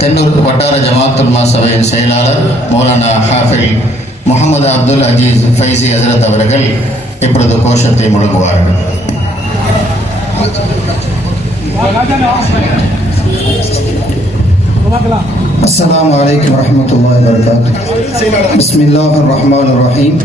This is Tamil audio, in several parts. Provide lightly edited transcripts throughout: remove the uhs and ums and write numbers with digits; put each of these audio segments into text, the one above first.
தென்னூர் வட்டார ஜமாத்துல் உலமா சபையின் செயலாளர் மௌலானா ஹாஃபில் முகமது அப்துல் அஜீஸ் ஃபைசி ஹசரத் அவர்கள் இப்பொழுது கோஷத்தை முழங்குவார்கள். அஸ்ஸலாமு அலைக்கும் வரஹ்மத்துல்லாஹி வபரகாத்துஹு. பிஸ்மில்லாஹிர் ரஹ்மானிர் ரஹீம்.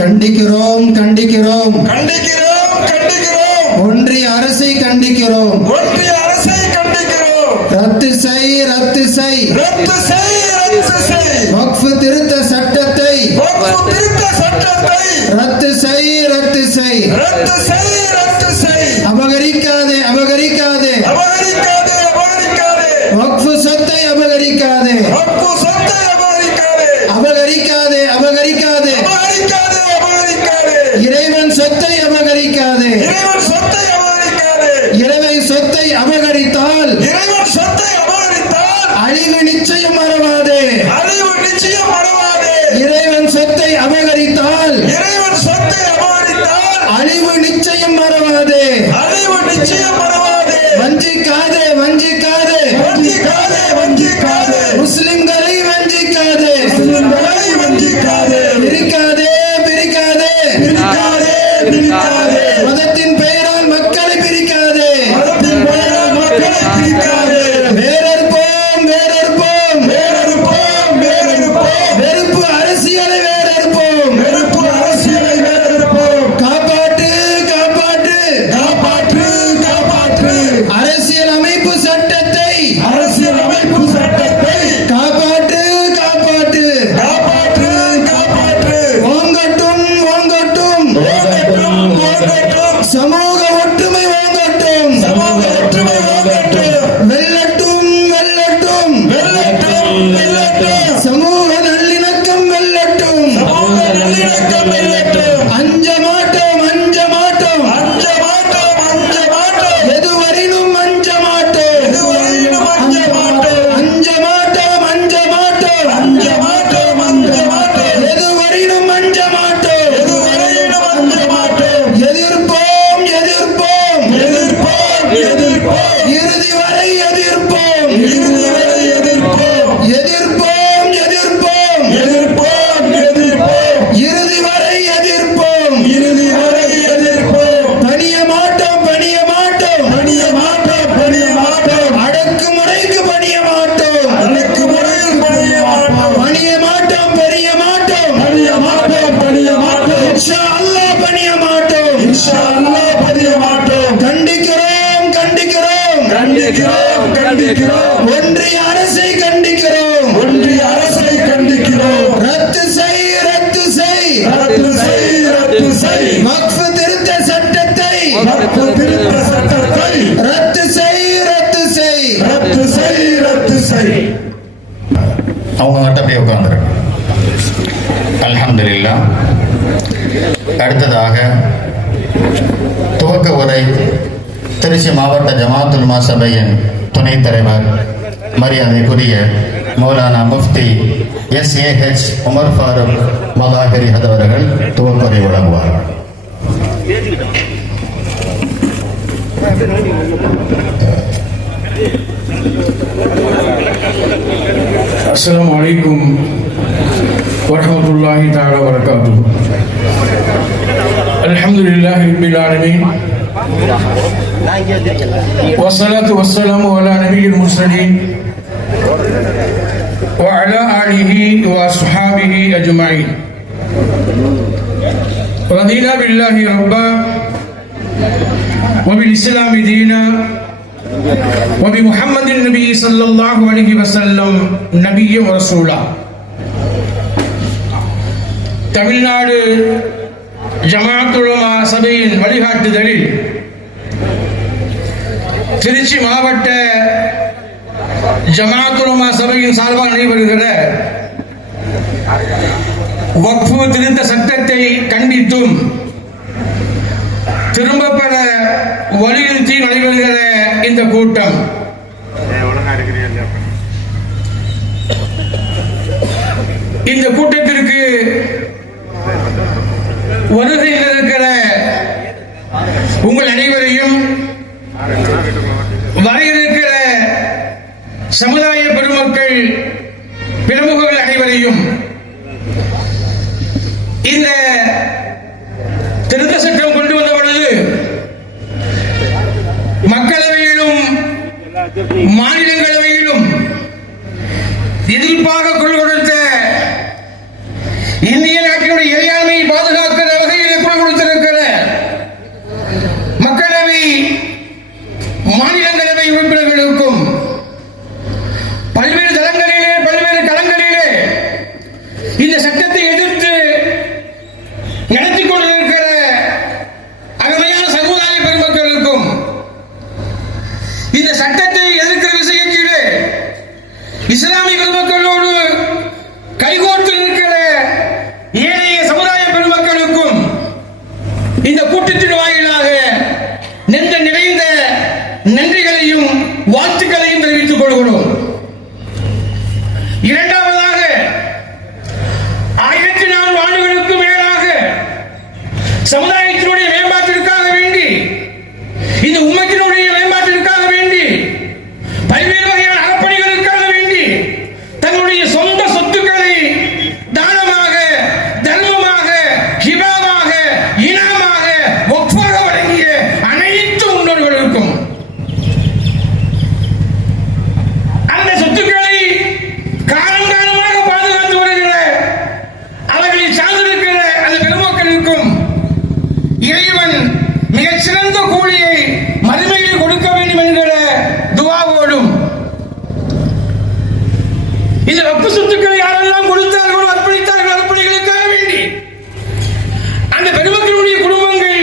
கண்டிக்கிறோம் கண்டிக்கிறோம் கண்டிக்கிறோம் கண்டிக்கிறோம் ஒன்றிய அரசை கண்டிக்கிறோம். ஒன்றிய அரசை கண்டிக்கிறோம். ரத்து செய் ரத்து செய் ரத்து செய் ரத்து செய் வக்ஃப் திருத்த சட்டத்தை வக்ஃப் திருத்த சட்டத்தை ரத்து செய் ரத்து செய் ரத்து செய் ரத்து செய் அபகரிக்காதே அபகரிக்காதே அபகரிக்காதே அபகரிக்காதே வக்ஃப் சொத்தை அபகரிக்காதே வக்ஃப் சொத்தை அபகரிக்காதே அபகரிக்காதே அபகரிக்காதே அபகரிக்காதே அபகரிக்காதே இறைவன் சொத்தை அபகரிக்காதே. இறைவன் சொத்தை அபகரிக்காதே. இறைவன் சொத்தை அபகரித்தால் இறைவன் சொத்தை அபகரித்தால் அழிவு நிச்சயம் மறவாதே. அழிவு நிச்சயம் மறவாதே. இறைவன் சொத்தை அபகரித்தால் இறைவன் சொத்தை அபகரித்தால் அழிவு நிச்சயம் மறவாதே. அழிவு நிச்சயம் மறவாதே. வஞ்சிக்காதே வஞ்சிக்காதே வஞ்சிக்காதே வஞ்சிக்காதே முஸ்லிம்களை வஞ்சிக்காதே. முஸ்லிம்களை வஞ்சிக்காதே. பிரிக்காதே பிரிக்காதே பிரிக்காதே பிரிக்காதே மதத்தின் பெயரால் மக்களை பிரிக்காதே. மதத்தின் பெயரால் மக்களை பிரிக்காதே. வேறறுப்போம் வேறறுப்போம் வேறறுப்போம் வேறறுப்போம் வெறுப்பு அரசியலை வேறறுப்போம். வெறுப்பு அரசியலை வேறறுப்போம். காப்பாற்று காப்பாற்று காப்பாற்று காப்பாற்று அரசியல் அமைப்பு சட்டத்தை அரசியல் அமைப்பு சட்டத்தை காப்பாற்று காப்பாற்று. காப்பாற்று காப்பாற்று ஓங்கட்டும் ஓங்கட்டும் ஓங்கட்டும் ஓங்கட்டும் சமூக ஒற்றுமை ஓங்கட்டும். சமூக ஒற்றுமை ஓங்கட்டும். வெல்லட்டும் வெல்லட்டும் வெல்லட்டும் வெல்லட்டும் சமூக நல்லிணக்கம் வெல்லட்டும். சமூக நல்லிணக்கம் வெல்லட்டும். அஞ்ச மாட்டோம் அஞ்ச மாட்டோம் அஞ்ச மாட்டோம் அஞ்ச மாட்டோம் எதுவரையிலும் அஞ்ச மாட்டோம். இதுவரையிலும் அஞ்ச மாட்டோம். அஞ்ச மாட்டோம் அஞ்ச மாட்டோம் அஞ்ச மாட்டோம் அஞ்ச மாட்டோம் எதுவரையிலும் அஞ்ச மாட்டோம். இதுவரையிலும் அஞ்ச மாட்டோம். எதிர்ப்போம் எதிர்ப்போம் எதிர்ப்போம் எதிர்ப்போம் இறுதி வரை எதிர்ப்போம். இறுதி வரை எதிர்ப்போம். எதிர்ப்போம் எதிர்ப்போம் எதிர்ப்போம் எதிர்ப்போம் இறுதி வரை எதிர்ப்போம். இறுதி வரை எதிர்ப்போம். பணிய மாட்டோம் பணிய மாட்டோம் பணிய மாட்டோம் பணிய மாட்டோம். அடக்குமுறைக்கு பணிய மாட்டோம். அடக்குமுறையில் பணிய மாட்டோம். பணிய மாட்டோம் பணிய மாட்டோம் பணிய மாட்டோம் பணிய மாட்டோம். இன்ஷா அல்லாஹ் பணிய மாட்டோம். இன்ஷா அல்லாஹ் பணிய மாட்டோம். கண்டிக்கிறோம் கண்டிக்கிறோம் கண்டிக்கிறோம் கண்டிக்கிறோம். ஒன்றிய அரசை கண்டிக்கிறோம். ஒன்றிய அரசை கண்டிக்கிறோம். ரத்து செய் ரத்து செய் ரத்து செய் ரத்து செய் வக்ஃப் திருத்த சட்டத்தை வக்ஃப் திருத்த சட்டத்தை ரத்து செய் ரத்து செய். ரத்து செய் ரத்து செய். அவங்க மட்டும் அப்படியே உட்கார்ந்துருக்கு. அல்ஹம்துலில்லாஹ். அடுத்ததாக துவக்க உரை திருச்சி மாவட்ட ஜமாத்துல் உலமா சபையின் துணைத் தலைவர் மரியாதைக்குரிய மௌலானா முஃப்தி SAH உமர் ஃபாரூக் மதாஹிரி அவர்கள் துவக்க உரை வழங்குவார்கள். السلام عليكم ورحمة الله تعالى وبركاته. الحمد لله رب العالمين والصلاة والسلام على نبي المرسلين وعلى آله وأصحابه أجمعين. رضينا بالله ربا وبالإسلام دينا وبمحمد النبي صلى الله عليه وسلم نبيا ورسولا. தமிழ்நாடு ஜமாத்துல் உலமா சபையின் வழிகாட்டுதலில் திருச்சி மாவட்ட ஜமாத்துல் உலமா சபையின் சார்பாக நடைபெறுகிற வக்ஃப் திருத்த சட்டத்தை கண்டித்தும் திரும்ப பெற வலியுறுத்தி நடைபெறுகிற இந்த கூட்டம் இந்த கூட்டத்திற்கு வருகையில் இருக்கிற உங்கள் அனைவரையும் வர இருக்கிற சமுதாய பெருமக்கள், பிரமுகர்கள் அனைவரையும் இந்த திருத்த சட்டம் கொண்டு வந்த பொழுது மக்களவையிலும் மாநிலங்களவையிலும் எதிர்ப்பாக குரல் கொடுத்த இந்திய நாட்டினுடைய இறையாண்மையை பாதுகாக்கிற வகையில் குரல் கொடுத்திருக்கிற மக்களவை மாநிலங்களவை உறுப்பினர்களுக்கும் பல்வேறு தளங்களிலே பல்வேறு களங்களிலே இந்த சட்டத்தை எதிர்த்து நடத்தி கொண்டிருக்கிற அருமையான சமுதாய பெருமக்களுக்கும் இந்த சட்டத்தை எதிர்க்கிற விஷயத்திலே இஸ்லாமிய பெருமக்களோடு கைகோர்த்து இருக்கிற ஏனைய சமுதாய பெருமக்களுக்கும் இந்த கூட்டத்தின் வாயிலாக நெஞ்ச நிறைந்த நன்றிகளையும் வாழ்த்துக்களையும் தெரிவித்துக் கொள்கிறோம். இரண்டாவதாக 1400 ஆண்டுகளுக்கு மேலாக சமுதாயத்தினுடைய மேம்பாட்டிற்காக வேண்டி, இந்த உம்மத்தினுடைய மேம்பாட்டிற்காக வேண்டி, பல்வேறு வகையான அறப்பணிகளுக்காக வேண்டி தன்னுடைய சொந்த சொத்துக்களை தானமாக, தர்மமாக, ஹிபாவாக, இனாமாக, வக்ஃபாக வழங்கிய அனைத்து முன்னோர்களுக்கும் அந்த சொத்துக்களை காலம் காலமாக பாதுகாத்து வருகிற அவர்களை சார்ந்திருக்கிற அந்த பெருமக்களுக்கும் இறைவன் மிகச் சிறந்த கூலியை மறுமையில் கொடுக்க வேண்டும் என்கிற துஆவோடும் இந்த வக்ஃப் சொத்துக்களை யாரெல்லாம் கொடுத்தார்களோ, அர்ப்பணித்தார்களோ, அர்ப்பணிகளுக்காக வேண்டி அந்த பெருமக்களுடைய குடும்பங்கள்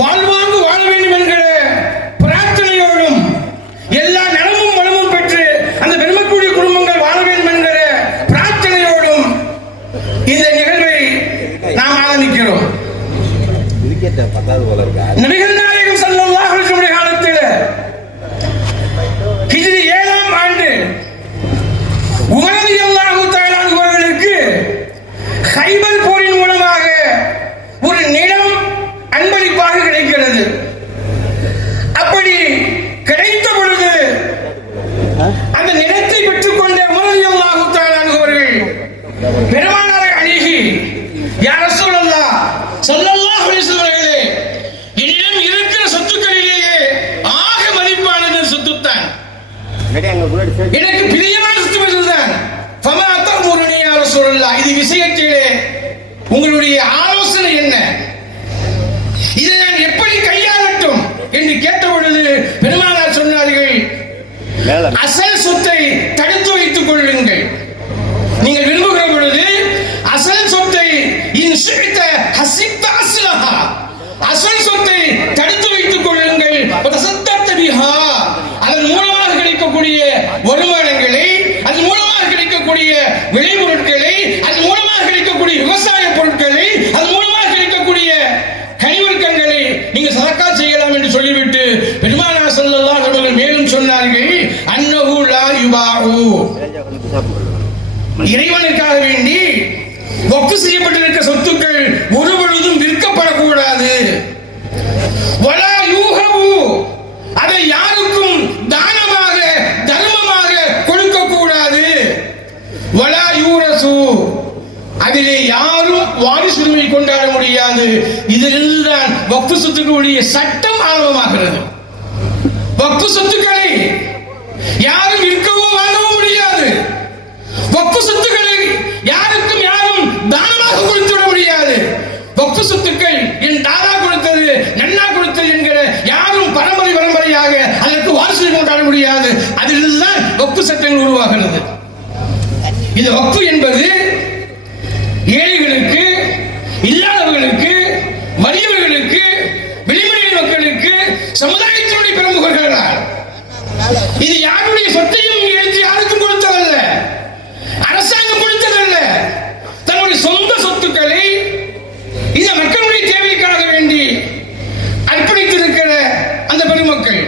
வாழ்வாங்கு வாழ வேண்டும் என்கிற பிரார்த்தனையோடும் எல்லா நலமும் வளமும் பெற்று அந்த பெருமக்களுடைய குடும்பங்கள் வாழ வேண்டும் என்கிற பிரார்த்தனையோடும் இந்த நிகழ்வை நாம் ஆரம்பிக்கிறோம். நபிகள் நாயகம் ஸல்லல்லாஹு அலைஹி வஸல்லம் காலத்தில் ஹிஜ்ரி 7ஆம் ஆண்டு உமர் ரலியல்லாஹு தஆலா அவர்களுக்கு கைபர் போரின் மூலமாக ஒரு நிலம் அன்பளிப்பாக கிடைக்கிறது. அப்படி கிடைத்த பொழுது அந்த நிலத்தை பெற்றுக்கொண்ட உமர் ரலியல்லாஹு தஆலா அவர்கள் பெருமானாரை அணுகி, யா ரசூலல்லாஹ் ஸல்லல்லாஹு அலைஹி வஸல்லம் அவர்களே, என்னிடம் இருக்கிற சொத்துக்களிலேயே ஆக மதிப்பானது சொத்துத்தான், எனக்கு பிரியமான சொத்து இதுதான். ஃபமா தஅமுருனி யா ரசூலல்லாஹ், இது விஷயத்திலே உங்களுடைய ஆலோசனை என்ன, இதை நான் எப்படி கையாளட்டும் என்று கேட்ட பொழுது பெருமானார் சொன்னார்கள், அசல் சொத்தை தடுத்து வைத்துக் கொள்ளுங்கள். நீங்கள் விரும்புகிற பொழுது அசல் சொத்தை இன்ஷித்த ஹசித்த அஸ்லஹா, அசல் சொத்தை தடுத்து வைத்துக் கொள்ளுங்கள். வதசத்தத் பிஹா, அதன் மூலமாக கிடைக்கக்கூடிய வருமானங்களை, அதன் மூலமாக கிடைக்கக்கூடிய விளைபொருட்களை, அதன் மூலமாக கிடைக்கக்கூடிய விவசாய பொருட்களை, அதன் மூலமாக கிடைக்கக்கூடிய கனிவர்க்கங்களை நீங்க சதக்கா செய்யலாம் என்று சொல்லிவிட்டு பெருமானார் ஸல்லல்லாஹு அலைஹி வஸல்லம் மேலும் சொன்னார்கள், அன்னஹு லா யுபாஉ, இறைவனுக்காக வேண்டி வக்ஃப் செய்யப்பட்டிருக்கிற சொத்துக்கள் ஒரு பொழுதும் விற்கப்படக்கூடாது. வலா யூஹபு, அதை யாருக்கும் தானமாக, தர்மமாக கொடுக்க கூடாது. வலா யூரசு, அதிலே யாரும் வாரிசுரிமை கொண்டாட முடியாது. இதிலிருந்துதான் வக்ஃப் சொத்துக்களுடைய சட்டம் ஆரம்பமாகிறது. வக்ஃப் சொத்துக்களை யாரும் விற்கவோ வாங்கவோ முடியாது. வக்ஃப் சொத்துக்களை யாருக்கும் யாரும் தானமாக கொடுத்து விட முடியாது. வக்ஃப் சொத்துக்கள் என் தாதா கொடுத்தது, நன்னா கொடுத்தது என்கிற யாரும் பரம்பரையாக அதற்கு வாரிசுரிமை கொண்டாட முடியாது. அதிலிருந்துதான் வக்ஃப் சட்டங்கள் உருவாகிறது. இந்த வக்ஃப் என்பது ஏழைகளுக்கு, இல்லாதவர்களுக்கு, வறியவர்களுக்கு, வெளிமனித மக்களுக்கு, சமுதாயத்தினுடைய பிரமுகர்கள், இது யாருடைய சொத்தையும் எடுத்து யாருக்கும் கொடுத்ததல்ல, அரசாங்கம் கொடுத்ததல்ல. தன்னுடைய சொந்த சொத்துக்களை இந்த மக்களுடைய தேவைக்காக வேண்டி அர்ப்பணித்திருக்கிற அந்த பெருமக்கள்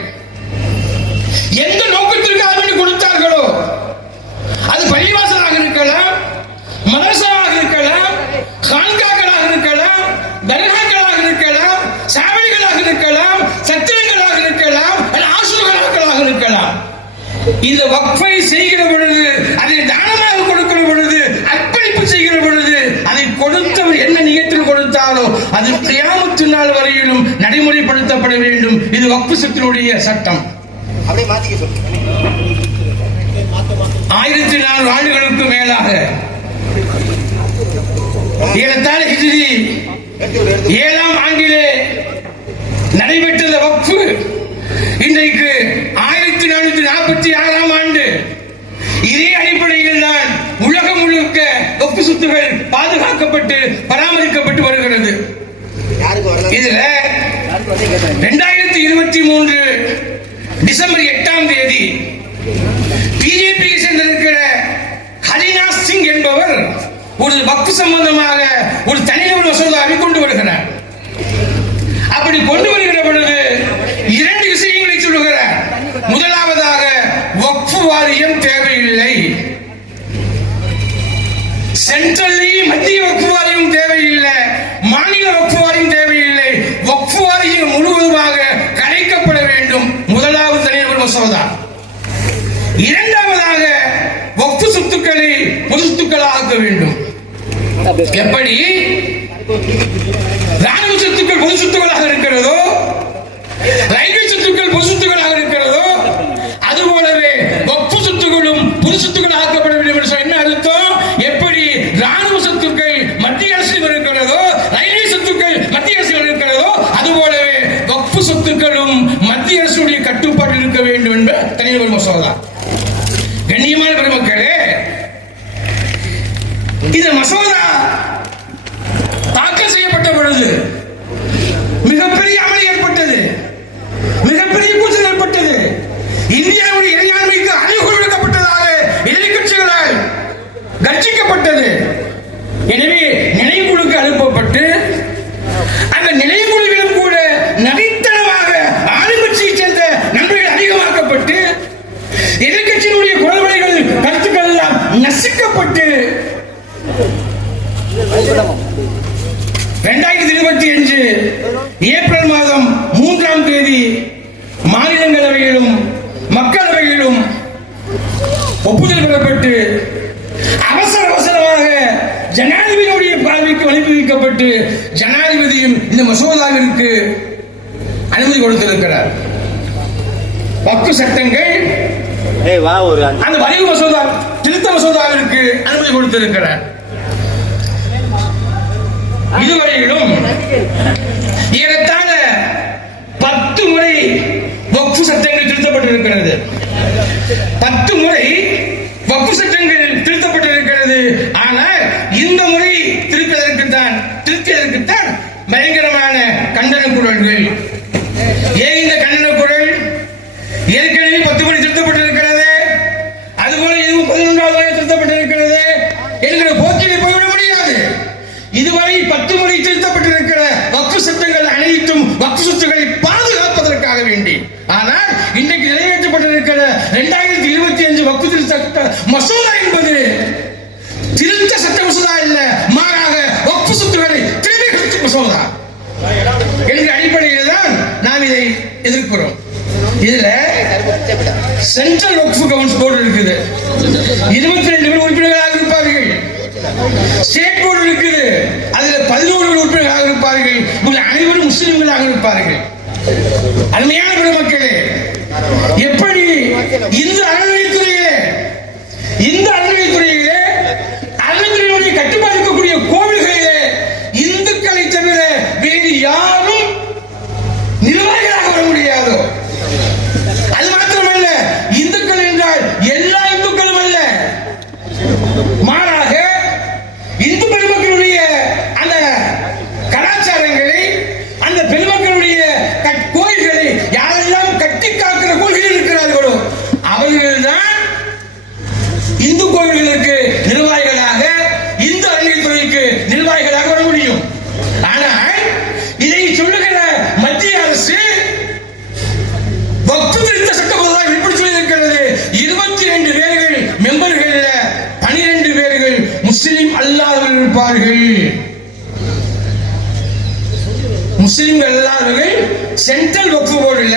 எந்த நோக்கத்திற்காக வேண்டி கொடுத்தார்களோ, அது பள்ளிவாசலாக இருக்கலாம், மதரசாவாக இருக்கலாம், கான்காக்களாக இருக்கலாம், தர்காக்களாக இருக்கலாம், சாவடிகளாக இருக்கலாம், சத்திரங்களாக இருக்கலாம், ஆசுகளாக இருக்கலாம். இந்த வக்ஃபை செய்கிற பொழுது, அதை தானமாக கொடுக்கிற பொழுது, அர்ப்பணிப்பு செய்கிற பொழுது, அதை கொடுத்தவர் என்ன நியத்தில் கொடுத்தாரோ அது கியாமத்து நாள் வரையிலும் நடைமுறைப்படுத்தப்பட வேண்டும். இது வக்ஃப் சொத்தினுடைய சட்டம். 1400 ஆண்டுகளுக்கு மேலாக ஏறத்தாழ ஹிஜ்ரி 7ஆம் ஆண்டிலே நடைபெற்ற வக்ஃப் இன்றைக்கு 1446ஆம் ஆண்டு. இதே அடிப்படையில் தான் உலகம் முழுக்க வக்ஃப் சொத்துகள் பாதுகாக்கப்பட்டு பராமரிக்கப்பட்டு வருகிறது. இதுல 2023 டிசம்பர் 8ஆம் தேதி பிஜேபியை சேர்ந்திருக்கிற ஹரிநாத் சிங் என்பவர் ஒரு வக்ஃப் சம்பந்தமாக ஒரு தனிநபர் மசோதாவை கொண்டு வருகிறார். அப்படி கொண்டு வருகிற பொழுது 2 விஷயங்களை சொல்லுகிறார். முதலாவதாக வக்ஃப் வாரியம் தேவையில்லை, சென்ட்ரலி மத்திய வக்ஃப் வாரியம் தேவையில்லை, மாநில வக்ஃப் வாரியம் தேவையில்லை, வக்ஃப் வாரியம் முழுவதுமாக கலைக்கப்பட வேண்டும். முதலாவது தனிநபர் மசோதா. இரண்டாவதாக வக்ஃப் சொத்துக்களை பொது சொத்துக்களாக ஆக்க வேண்டும். எப்படி ராணுவ சொத்துக்கள் பொது சொத்துக்களாக இருக்கிறதோ, ரயில்வே சொத்துக்கள் பொது சொத்துக்களாக இருக்கிறதோ, அதுபோலவே வக்ஃப் சொத்துக்களும் பொது சொத்துக்களாக ஆக்கப்பட வேண்டும் என்று என்ன அர்த்தம்? எப்படி ராணுவ சொத்துக்கள் மத்திய அரசிடம் இருக்கிறதோ, ரயில்வே சொத்துக்கள் மத்திய அரசிடம் இருக்கிறதோ, அதுபோலவே வக்ஃப் சொத்துக்களும் மத்திய அரசுடைய கட்டுப்பாட்டில் இருக்க வேண்டும் என்ற தனிநபர் மசோதா. கண்ணியமான பெருமக்களே, இந்த மசோதா தாக்கல் செய்யப்பட்ட பொழுது மிகப்பெரிய அமளி ஏற்பட்டது, மிகப்பெரிய கூச்சல் ஏற்பட்டது. இந்தியாவுடைய இறையாண்மைக்கு அறைகூவல் விடுக்கப்பட்டதாக எதிர்க்கட்சிகளால் கர்ஜிக்கப்பட்டது. எனவே நிலைக்குழுக்கு அனுப்பப்பட்டு அந்த நிலைக்குழுவிலும் கூட நகைத்தனமாக ஆளுங்கட்சியைச் சேர்ந்த நண்பர்கள் அதிகமாக்கப்பட்டு எதிர்க்கட்சியினுடைய குரல்வளைகள் கருத்துக்கள் எல்லாம் நசுக்கப்பட்டு 2025 ஏப்ரல் மாதம் 3ஆம் தேதி மாநிலங்களவையிலும் மக்களவையிலும் ஒப்புதல் பெறப்பட்டு அவசரமாக ஜனாதிபதியுடைய பார்வைக்கு அனுப்பி வைக்கப்பட்டு ஜனாதிபதியும் இந்த மசோதாவிற்கு அனுமதி கொடுத்திருக்கிறார். வக்ஃப் சட்டங்கள் அந்த வரைவு மசோதா திருத்த மசோதாவிற்கு அனுமதி கொடுத்திருக்கிறார். இதுவரையிலும் ஏறத்தாழ 10 முறை வக்ஃப் சட்டங்கள் திருத்தப்பட்டிருக்கிறது. 10 முறை வக்ஃப் சட்டங்கள் திருத்தப்பட்டிருக்கிறது. ஆனால் இந்த முறை திருத்தியதற்குத்தான் பயங்கரமான கண்டன குரல்கள். ஏன் இந்த கண்டன குரல்? ஏற்கனவே 10 முறை திருத்தப்பட்டிருக்கிறது, அதுபோல இதுவும் 11வது முறை திருத்தப்பட்டிருக்கிறது என்கிற போக்கிலே போய்விட முடியாது. இதுவரை 10 முறை திருத்தப்பட்டிருக்கிற வக்ஃப் சட்டங்கள் அனைத்தும் வக்ஃப் சொத்துக்களை பாதுகாப்பதற்காக வேண்டி. ஆனால் இன்றைக்கு நிறைவேற்றப்பட்டிருக்கிற 2025 வக்ஃப் திருத்த மசோதா என்பது திருத்த சட்ட மசோதா இல்ல, மாறாக வக்ஃப் சொத்துக்களை திருத்த மசோதா என்ற அடிப்படையில் தான் நாம் இதை எதிர்க்கிறோம். இதுல சென்ட்ரல் வக்ஃப் கவுன்சில் போர்டு இருக்குது, 22 பேர் உறுப்பினர்களாக இருப்பார்கள். ஸ்டேட் போர்டு இருக்குது, அதுல 11 உறுப்பினர்களாக இருப்பார்கள். அனைவரும் முஸ்லிம்களாக இருப்பார்கள். அருமையான பெருமக்களே, எப்படி இந்த அறநிலையத்துறையிலே அறநிலையத்துறையுடைய கட்டுப்பாடு இருக்கக்கூடிய கோவில்களிலே இந்துக்களை தவிர வேறு யாரும் நிர்வாகிகளாக வர முடியாதோ? அது மாத்திரமல்ல, இந்துக்கள் என்றால் எல்லா இந்துக்களும் அல்ல, மாறாக இந்து பெருமக்களுடைய அந்த கலாச்சாரங்களை, அந்த பெருமக்களுடைய கோயில்களை யாரெல்லாம் கட்டி காக்கிற கோயில்கள் இருக்கிறார்களோ அவர்கள்தான் இந்து கோயில்களுக்கு நிர்வாகிகளாக, இந்து அறநிலையத்துறைக்கு நிர்வாகிகளாக வர முடியும். ஆனால் இதை சொல்லுகிற மத்திய அரசு வக்ஃப் திருத்த சட்ட மசோதா எப்படி சொல்லியிருக்கிறது? 22 பேர்கள் மெம்பர்கள், 12 பேர்கள் முஸ்லிம் அல்லாதவர்கள் இருப்பார்கள். முஸ்லிம்கள் அல்லாதவர்கள் சென்ட்ரல் வக்ஃப் போர்டுல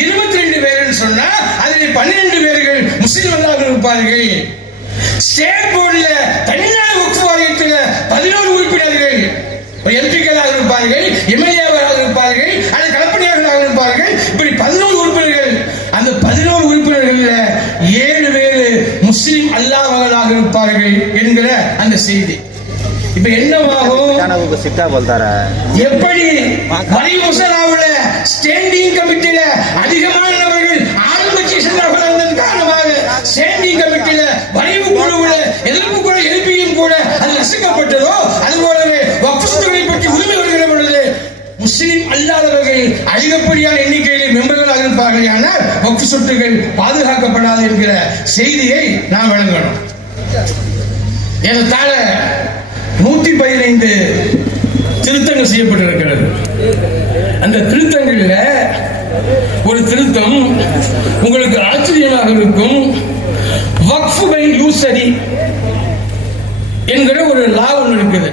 22 பேர்கள் சொன்னா அதில் 12 பேர்கள் முஸ்லிம் அல்லாஹ் இருப்பார்கள். ஸ்டேட் போர்டுல தமிழ்நாடு வக்ஃப் வாரியத்தில் 11 உறுப்பினர்கள் எம்பிக்களாக இருப்பார்கள், எம்எல்ஏவாக இருப்பார்கள், அல்லது கலப்பணியாளர்களாக இருப்பார்கள். இப்படி 11 உறுப்பினர்கள். அந்த 11 உறுப்பினர்கள் 7 பேர் முஸ்லிம் அல்லாதவர்களாக இருப்பார்கள் என்கிற அந்த செய்தி. இப்ப என்னவாகும்? எப்படி வரி முசராவுல ஸ்டாண்டிங் கமிட்டியில அதிகமான நபர்கள் ஆளுங்கட்சி சென்றவர்கள் அதன் காரணமாக ஸ்டாண்டிங் கமிட்டியில வரைவு குழுவுல எதிர்ப்பு கூட எழுப்பியும் கூட அது நசுக்கப்பட்டதோ, அதுபோலவே வக்ஃப் சொத்துக்களை பற்றி உரிமை வருகிற பொழுது முஸ்லிம் அல்லாதவர்கள் அதிகப்படியான எண்ணிக்கையில் மெம்பர்களாக இருப்பார்கள். ஆனால் வக்ஃப் சொத்துக்கள் பாதுகாக்கப்படாது என்கிற செய்தியை நாம் வழங்கணும். ஏறத்தாழ 115 திருத்தங்கள் செய்யப்பட்டிருக்கிறது. அந்த திருத்தங்களில் ஒரு திருத்தம் உங்களுக்கு ஆச்சரியமாக இருக்கும். வக்ஃப் பை யூசரி என்கிற ஒரு லா ஒன்று இருக்குது.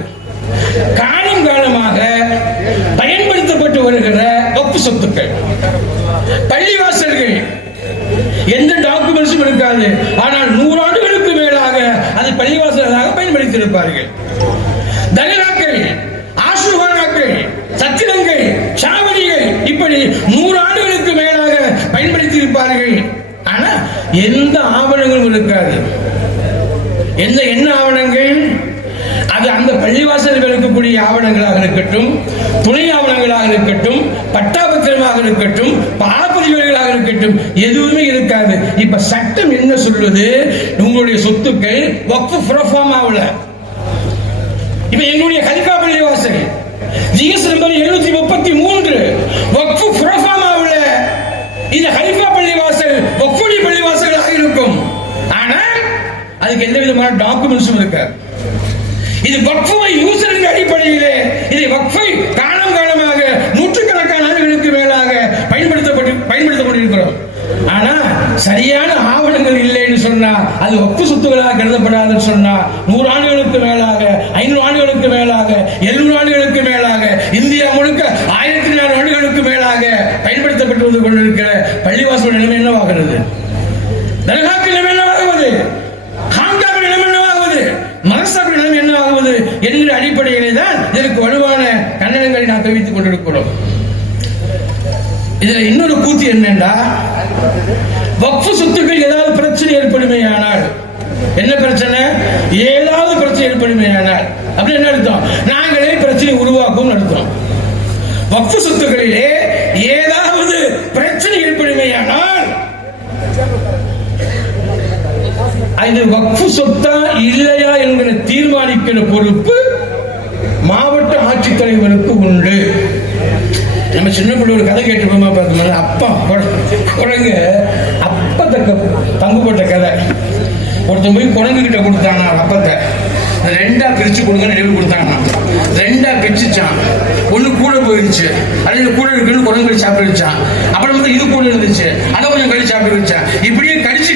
காலம் காலமாக பயன்படுத்தப்பட்டு வருகிற வக்ஃப் சொத்துக்கள், பள்ளிவாசல்கள் எந்த டாக்குமெண்ட்ஸும் இருக்காது, ஆனால் 100 ஆண்டுகளுக்கு மேலாக அது பள்ளிவாசலாக பயன்படுத்தியிருப்பார்கள். தர்காக்கள், ஆசுகானாக்கள், சத்திரங்கள், சாவடிகள் இப்படி 100 ஆண்டுகளுக்கு மேலாக பயன்படுத்தி இருப்பார்கள். ஆனா எந்த ஆவணங்களும் இருக்காது. என்ன ஆவணங்கள்? அது அந்த பள்ளிவாசல்கள் இருக்கக்கூடிய ஆவணங்களாக இருக்கட்டும், துணை ஆவணங்களாக இருக்கட்டும், பட்டாபத்திரமாக இருக்கட்டும், பாலப்பதிவுகளாக இருக்கட்டும், எதுவுமே இருக்காது. இப்ப சட்டம் என்ன சொல்லுது? உங்களுடைய சொத்துக்கள் வக்ஃப் ப்ரோஃபார்மாவுல, இப்ப எங்களுடைய கலிஃபா பள்ளிவாசல் ஜிஎஸ் நம்பர் 733 வக்ஃப் ப்ரோஃபார்மாவுல இந்த கலிஃபா பள்ளிவாசல் வக்ஃபுடி பள்ளிவாசலாக இருக்கும். ஆனால் அதுக்கு எந்த விதமான டாக்குமெண்ட்ஸும் இருக்காது. இது வக்ஃபை யூசரின் அடிப்படையிலே இதை வக்ஃபை காலம் காலமாக நூற்றுக்கணக்கான ஆண்டுகளுக்கு மேலாக பயன்படுத்தப்பட்டிருக்கிறோம். ஆனா சரியான ஆவணங்கள் இல்லைன்னு சொன்னா அது வக்ஃப் சொத்துக்களாக கருதப்படாதுன்னு சொன்னா 100 ஆண்டுகளுக்கு மேலாக, 500 ஆண்டுகளுக்கு மேலாக, 700 ஆண்டுகளுக்கு மேலாக, இந்தியா முழுக்க 1400 ஆண்டுகளுக்கு மேலாக பயன்படுத்தப்பட்டு வந்து கொண்டிருக்கிற பள்ளிவாசல் நிலைமை என்னவாகிறது? தர்காக்கள் நிலைமை என்னவாகுவது? ஹாங்காங் நிலைமை என்னவாகுவது? மதரசாக்கள் நிலைமை என்னவாகுவது என்கிற அடிப்படையிலே தான் இதற்கு வலுவான கண்டனங்களை நாம் தெரிவித்துக் கொண்டிருக்கிறோம். இதுல இன்னொரு கூத்து என்னன்னா, வக்ஃப் சொத்துக்கள் ஏதாவது பிரச்சனை ஏற்படுமேயானால், என்ன பிரச்சனை? ஏதாவது பிரச்சனை ஏற்படுமேயானால் அப்படி என்ன அர்த்தம்? நாங்களே பிரச்சனை உருவாக்கும் அர்த்தம். வக்ஃப் சொத்துக்களிலே ஏதாவது பிரச்சனை ஏற்படுமேயானால் அது வக்ஃப் சொத்தா இல்லையா என்கிற தீர்மானிக்கிற பொறுப்பு மாவட்ட ஆட்சித்தலைவருக்கு உண்டு. நம்ம சின்ன பிள்ளை ஒரு கதை கேட்டுப்போமா பார்த்தோம்னா, அப்பா குரங்கு அப்பத்தை பங்கு போட்ட கதை. ஒருத்தன் போய் குரங்கு கிட்ட கொடுத்தானா அப்பத்தை, 2ஆ பிரிச்சு கொடுங்க நினைவு கொடுத்தானா. 2ஆ பிரிச்சுச்சான். ஒண்ணு கூட போயிருச்சு, அது கூட இருக்குன்னு குரங்கு சாப்பிட்டுச்சான். அப்புறம் இது கூட இருந்துச்சு, அதை கொஞ்சம் கழிச்சு சாப்பிட்டுச்சான். இப்படியே கடிச்சு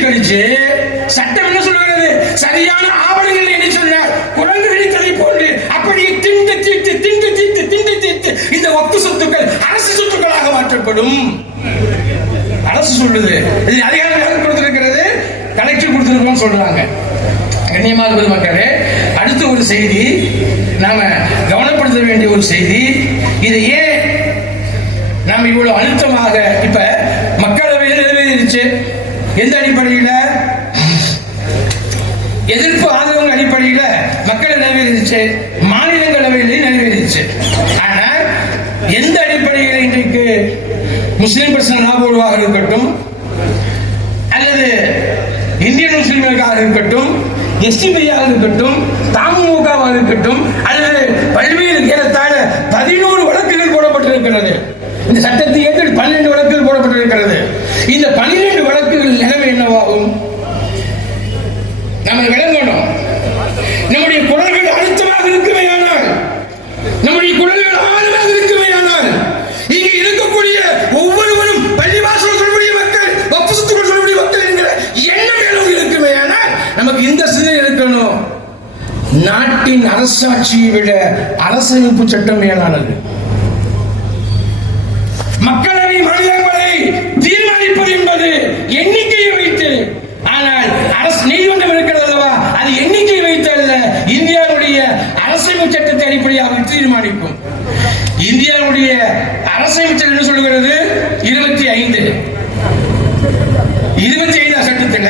சட்டம் என்ன சொல்லுகிறது? சரியான ஆவணங்கள் என்ன சொன்னார்? குரங்குகளை தலை போன்று அப்படியே திண்டு இந்த வக்ஃப் சொத்துக்கள் அரசு சொத்துக்களாக மாற்றப்படும். அரசு சொல்லுது, இது அதிகாரம் யாருக்கு கொடுத்திருக்கிறது? கலெக்டர் கொடுத்திருக்கோம் சொல்றாங்க. கண்ணியமாக மக்களே, அடுத்த ஒரு செய்தி நாம கவனப்படுத்த வேண்டிய ஒரு செய்தி. இது ஏன் நாம் இவ்வளவு அழுத்தமாக இப்ப மக்களவையில் நிறைவேறிச்சு? எந்த அடிப்படையில்? எதிர்ப்பு ஆதரவு அடிப்படையில் மக்கள் நிறைவேறிச்சு, மாநிலங்களவையிலேயே நிறைவேறிச்சு. ஆனால் எந்த அடிப்படையில் இன்றைக்கு முஸ்லிம் பர்சனல் லா போர்டாக இருக்கட்டும், அல்லது இந்தியன் முஸ்லிம் லீக்காக இருக்கட்டும், எஸ்டிபியாக இருக்கட்டும், தமுகவாக இருக்கட்டும், அல்லது பல்வேறு ஏறத்தாழ 11 வழக்குகள் போடப்பட்டிருக்கிறது. இந்த சட்டத்தை ஏற்று 12 வழக்குகள் போடப்பட்டிருக்கிறது. இந்த 12 வழக்குகள் நிலைமை என்னவாகும்? நம்ம விளங்கணும். நம்முடைய குரல்கள் அழுத்தமாக இருக்குமேயானால், நம்முடைய குரல்கள் ஆழமாக இருக்குமேயானால், இங்கே இருக்கக்கூடிய ஒவ்வொருவரும் பள்ளிவாசல் சொல்லக்கூடிய மக்கள், வக்ஃப் சொத்துக்கள் சொல்லக்கூடிய மக்கள் என்கிற எண்ணம் மேலும் இருக்குமேயானால் நமக்கு இந்த சிந்தனை இருக்கணும். நாட்டின் அரசாட்சியை விட அரசமைப்பு சட்டம் மேலானது. மக்களவை மாநிலங்களை தீர்மானிப்பது என்பது எண்ணிக்கையை வைத்து, ஆனால் நீதிமன்றம் இருக்கிறது அல்லவா, அது எண்ணிக்கை வைத்து அல்ல, இந்தியாவுடைய அரசியல் சட்டத்தை அடிப்படையாக தீர்மானிக்கும். இந்தியாவுடைய அரசியல் சட்டம் என்ன சொல்லுகிறது? 25 சட்டத்துல